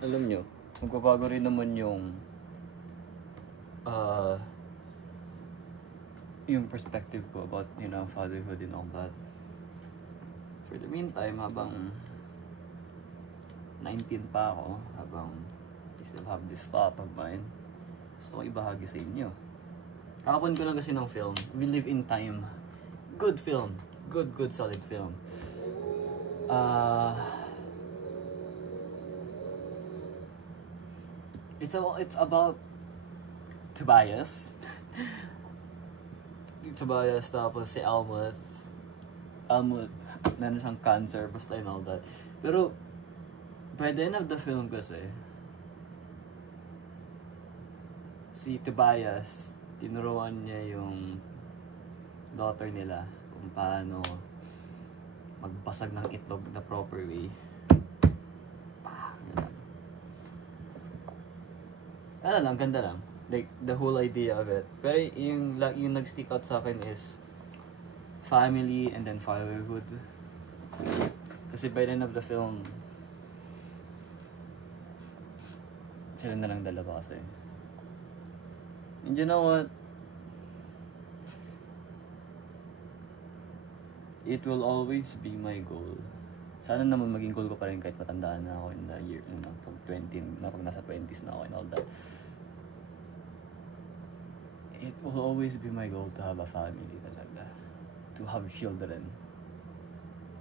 alam nyo, magbabago rin naman yung perspective ko about, fatherhood and all that. For the meantime, habang 19 pa ako, habang I still have this thought of mine, gusto ko ibahagi sa inyo. Kakapon ko lang kasi ng film, We Live in Time. Good film. Good solid film. It's about Tobias. Tobias, tapos si Almut, meron siyang cancer, basta and all that. Pero, by the end of the film kasi, si Tobias, tinuruan niya yung daughter nila kung paano magbasag ng itlog na proper way. Ano lang, ganda lang. Like, the whole idea of it. Pero yung nag-stick out sa akin is family and then fatherhood. Kasi by the end of the film, sila na lang dalawa kasi. And you know what? It will always be my goal. Sana naman maging goal ko pa rin kahit matandaan na ako in the year, pag 20, pag nasa 20s na ako and all that. It will always be my goal to have a family talaga. To have children.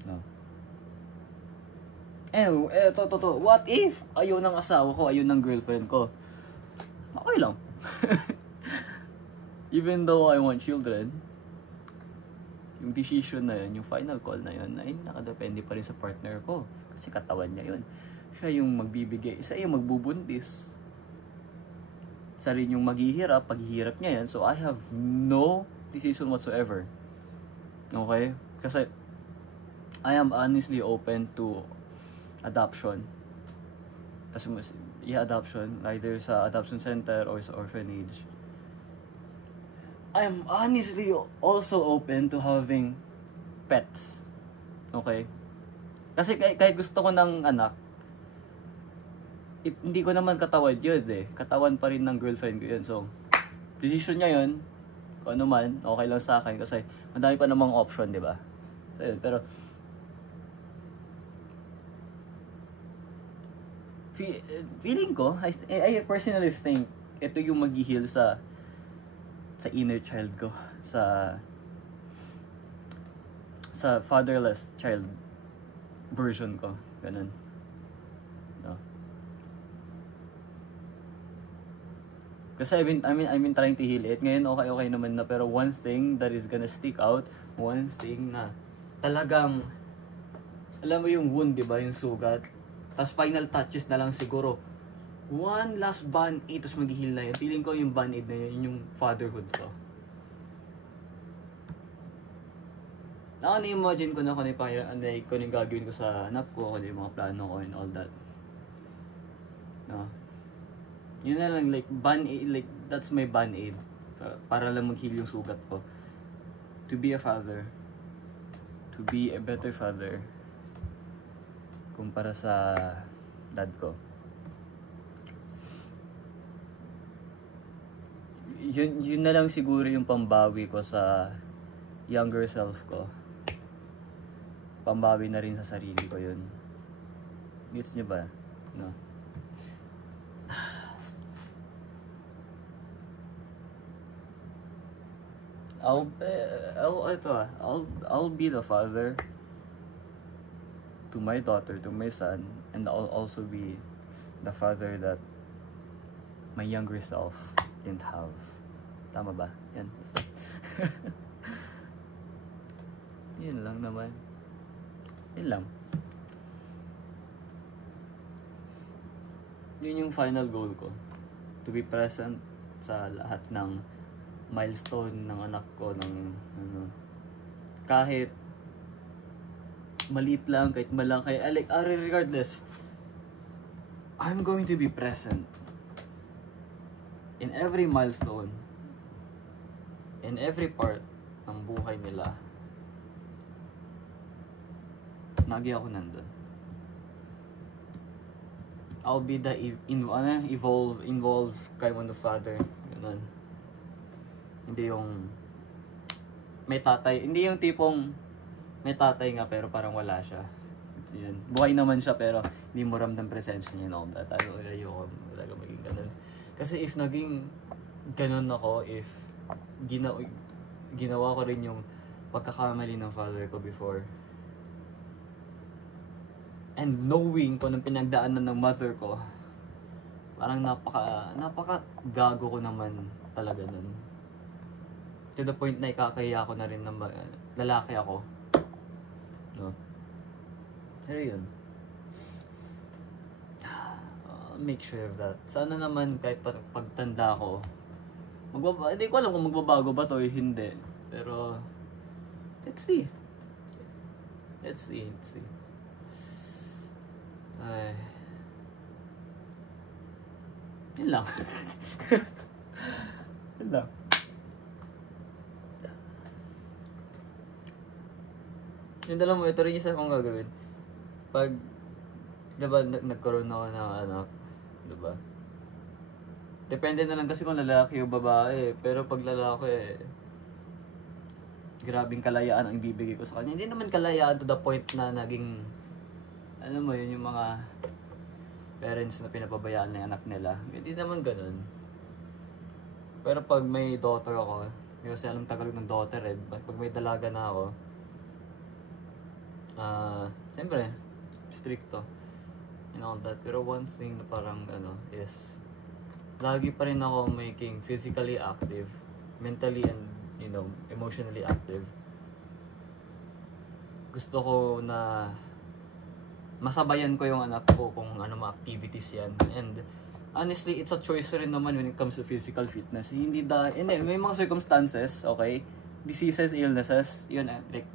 No? Ito. What if ayaw ng asawa ko, ayaw ng girlfriend ko? Okay lang. Even though I want children, yung decision na yun, yung final call na yun, ay nakadepende pa rin sa partner ko. Kasi katawan niya yun. Siya yung magbibigay, siya yung magbubuntis. Siya rin yung maghihirap, paghihirap niya yan. So I have no decision whatsoever. Okay? Kasi I am honestly open to adoption. Kasi adoption, either sa adoption center or sa orphanage. I am honestly also open to having pets. Okay? Kasi kahit gusto ko ng anak, hindi ko naman katawan yun eh. Katawan pa rin ng girlfriend ko yun. So, decision niya yun. Kung ano man, okay lang sa akin. Kasi madami pa namang option, di ba? So, yun. Pero, feeling ko, I personally think, ito yung mag-heal sa inner child ko, sa fatherless child version ko, ganun. No? Kasi I've been trying to heal it. Ngayon okay naman na, pero one thing that is gonna stick out, one thing na talagang, alam mo yung wound, di ba, yung sugat, tapos final touches na lang siguro, one last band-aid, tapos mag-heal na yun. Feeling ko yung band-aid na yun, yung fatherhood ko. Na-imagine ko na kung ano yung gagawin ko sa anak ko, kung yung mga plano ko and all that. No? Yun na lang, like, band-aid, like, that's my band-aid. Para lang mag-heal yung sugat ko. To be a father. To be a better father. Kumpara sa dad ko. Yun na lang siguro yung pambawi ko sa younger self ko. Pambawi na rin sa sarili ko yun. Gets nyo ba? No? I'll be the father to my daughter, to my son, and I'll also be the father that my younger self didn't have. Tama ba? Yan. Yun lang naman. Yun lang. Yun yung final goal ko. To be present sa lahat ng milestone ng anak ko, ng kahit maliit lang, kahit malaki, regardless, I'm going to be present in every milestone, in every part ng buhay nila. Lagi ako nandun. I'll be the involve kind of father. Ganun. Hindi yung may tatay, hindi yung tipong may tatay nga pero parang wala siya. Yun. Buhay naman siya pero hindi mo ramdam presensya niya and all that. Ayoko talaga maging ganun. Kasi if naging ganun ako, if ginawa ko rin yung pagkakamali ng father ko before, and knowing kung anong pinagdaanan ng mother ko, parang napaka gago ko naman talaga nun. To the point na ikakaya ko na rin na lalaki ako. No? Pero yun. Make sure of that. Sana naman kahit pagtanda ko, hindi ko alam kung magbabago ba to o hindi. Pero, let's see. Ay. Yun lang. Yun lang. Yung alam mo, ito rin isa kong gagawin. Pag, diba, nagkaroon ako ng anak, diba? Depende na lang kasi kung lalaki o babae. Pero pag lalaki, grabing kalayaan ang ibibigay ko sa kanya. Hindi naman kalayaan to the point na naging, alam mo yun, yung mga parents na pinapabayaan na yung anak nila. Hindi naman ganun. Pero pag may daughter ako, kasi alam Tagalog ng daughter eh, pag may dalaga na ako, siyempre, stricto and all that. Pero one thing na parang is lagi pa rin ako making physically active, mentally and emotionally active. Gusto ko na masabayan ko yung anak ko kung ano mga activities yan. And honestly, it's a choice rin naman when it comes to physical fitness. Hindi, may mga circumstances, okay? Diseases, illnesses, yun like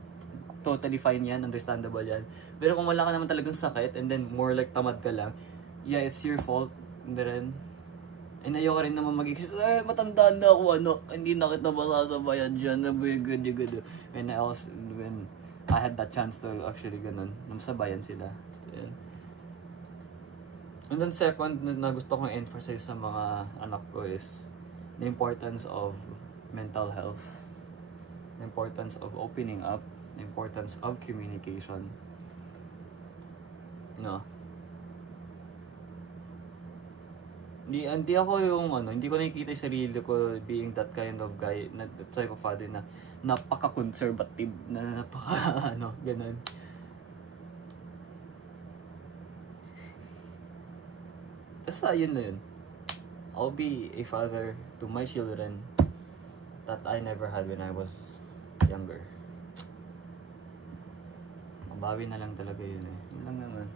totally fine yan, understandable yan. Pero kung wala ka naman talagang sakit and then more like tamad ka lang, yeah, it's your fault. And then, and ayoko rin naman mag-exist, matanda na ako, hindi na kita masasabayan dyan, good. When I had that chance to actually ganun, namasabayan sila. Yeah. And then second na gusto kong emphasize sa mga anak ko is the importance of mental health, the importance of opening up, the importance of communication. No. Hindi ako yung hindi ko nakikita yung sarili ko being that kind of guy, that type of father na napaka-conservative, na napaka ganun. Basta yun na yun. I'll be a father to my children that I never had when I was younger. Mabawi na lang talaga yun eh. Yun lang naman.